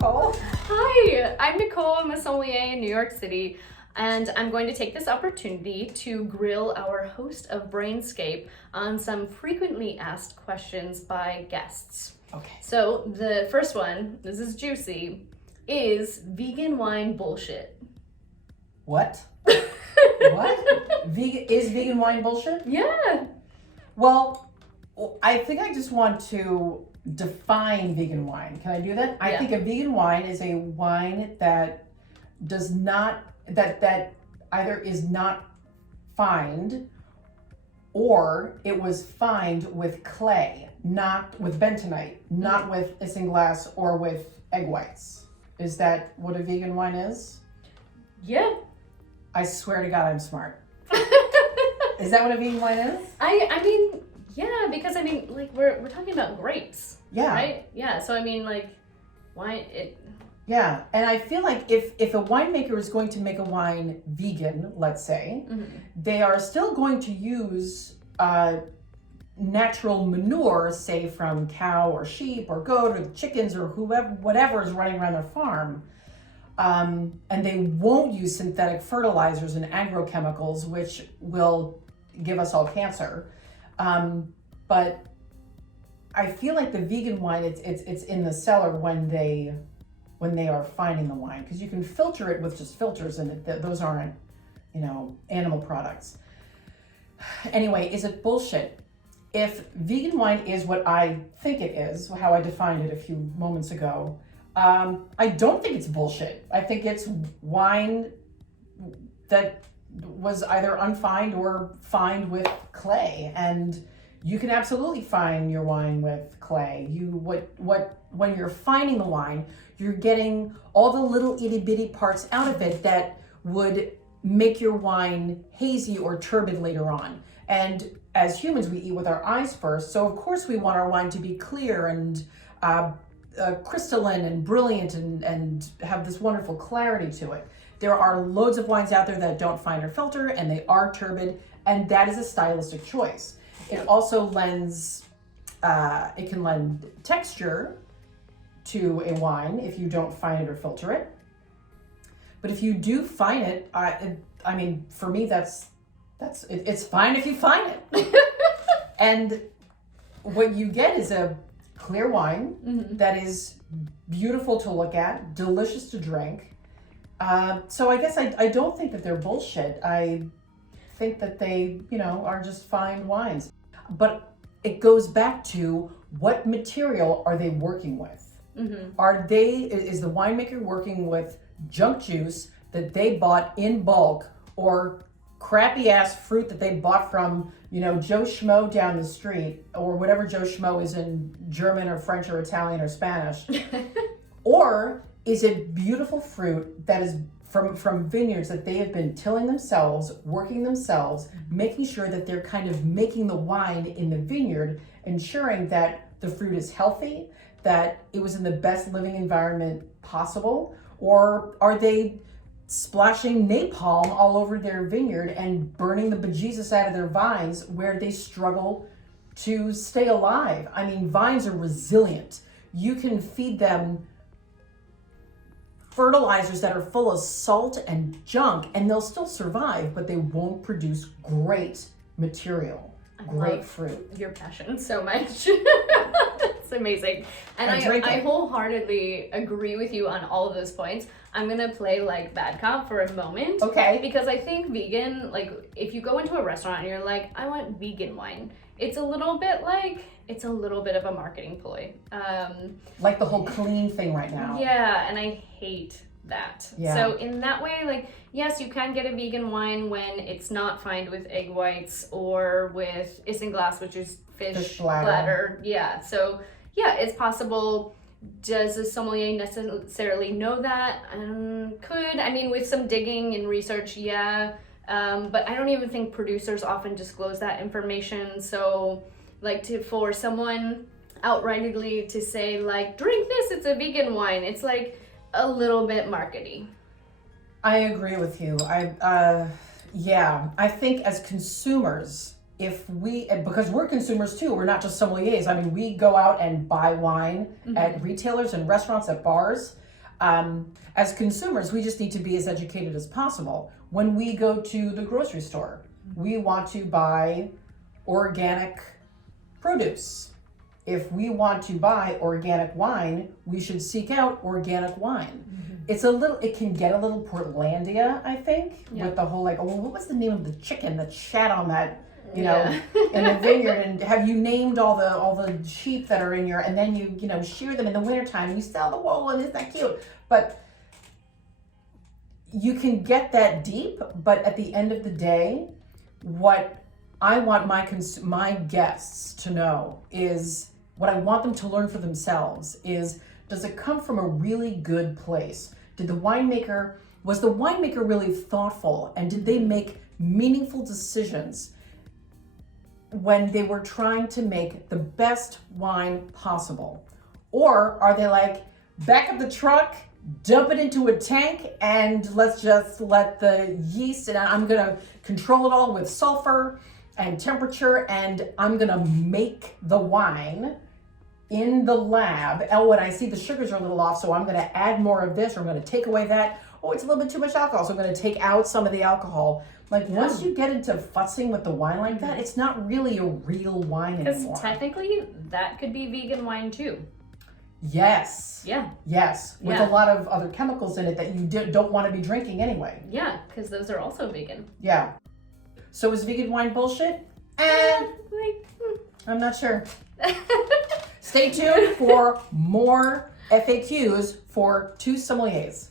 Nicole. Hi, I'm Nicole. I'm a sommelier in New York City, and I'm going to take this opportunity to grill our host of Brainscape on some frequently asked questions by guests. Okay. So the first one, this is juicy, is vegan wine bullshit? What? What? Is vegan wine bullshit? Yeah. Well, I think I just want to define vegan wine. Can I do that? I think a vegan wine is a wine that does not, that either is not fined or it was fined with clay, not with bentonite, not with isinglass or with egg whites. Is that what a vegan wine is? Yeah. I swear to God, I'm smart. Is that what a vegan wine is? I mean, yeah, because I mean, like we're talking about grapes. Yeah. Right? Yeah. So I mean, like, wine it. Yeah, and I feel like if a winemaker is going to make a wine vegan, let's say, they are still going to use natural manure, say from cow or sheep or goat or chickens or whatever is running around their farm. And they won't use synthetic fertilizers and agrochemicals, which will give us all cancer. But I feel like the vegan wine, it's in the cellar when they are finding the wine, because you can filter it with just filters, and those aren't, animal products. Anyway, is it bullshit? If vegan wine is what I think it is, how I defined it a few moments ago, I don't think it's bullshit. I think it's wine that was either unfined or fined with clay, and you can absolutely fine your wine with clay. When you're fining the wine, you're getting all the little itty bitty parts out of it that would make your wine hazy or turbid later on. And as humans, we eat with our eyes first, so of course we want our wine to be clear and crystalline and brilliant and have this wonderful clarity to it. There are loads of wines out there that don't fine or filter, and they are turbid, and that is a stylistic choice. It also lends, it can lend texture to a wine if you don't fine it or filter it. But if you do fine it, I mean, for me, it's fine if you fine it. And what you get is a clear wine that is beautiful to look at, delicious to drink. So I guess I don't think that they're bullshit. I think that they, are just fine wines. But it goes back to, what material are they working with? Is the winemaker working with junk juice that they bought in bulk, or crappy ass fruit that they bought from, Joe Schmo down the street, or whatever Joe Schmo is in German or French or Italian or Spanish? Or is it beautiful fruit that is from vineyards that they have been tilling themselves, working themselves, making sure that they're kind of making the wine in the vineyard, ensuring that the fruit is healthy, that it was in the best living environment possible? Or are they splashing napalm all over their vineyard and burning the bejesus out of their vines where they struggle to stay alive? I mean, vines are resilient. You can feed them fertilizers that are full of salt and junk, and they'll still survive, but they won't produce great material, great fruit. Your passion so much. It's amazing. And I wholeheartedly agree with you on all of those points. I'm going to play like bad cop for a moment. Okay. Because I think vegan, like if you go into a restaurant and you're like, I want vegan wine, it's a little bit of a marketing ploy. Like the whole clean thing right now. Yeah, and I hate that. Yeah. So in that way, like, yes, you can get a vegan wine when it's not fined with egg whites or with isinglass, which is fish bladder. Yeah. So yeah, it's possible. Does a sommelier necessarily know that? I mean, with some digging and research, yeah. But I don't even think producers often disclose that information. So like for someone outrightly to say like, drink this, it's a vegan wine, it's like a little bit markety. I agree with you. I think as consumers, because we're consumers too, we're not just sommeliers. I mean, we go out and buy wine at retailers and restaurants, at bars. As consumers, we just need to be as educated as possible. When we go to the grocery store, we want to buy organic produce. If we want to buy organic wine, we should seek out organic wine. It can get a little Portlandia, I think, with the whole what was the name of the chicken that shat on that, in the vineyard, and have you named all the sheep that are in your, and then you shear them in the wintertime and you sell the wool, and isn't that cute? But you can get that deep, but at the end of the day, what I want my guests to know is, what I want them to learn for themselves is, does it come from a really good place? Was the winemaker really thoughtful, and did they make meaningful decisions when they were trying to make the best wine possible? Or are they like, back up the truck, dump it into a tank, and let's just let the yeast, and I'm gonna control it all with sulfur and temperature, and I'm gonna make the wine in the lab. Oh, and I see the sugars are a little off, so I'm gonna add more of this, or I'm gonna take away that. Oh, it's a little bit too much alcohol, so I'm gonna take out some of the alcohol. Once you get into fussing with the wine like that, it's not really a real wine anymore. Because technically, that could be vegan wine too. Yes. Yeah. Yes. With a lot of other chemicals in it that you don't want to be drinking anyway. Yeah, because those are also vegan. Yeah. So is vegan wine bullshit? I'm not sure. Stay tuned for more FAQs for two sommeliers.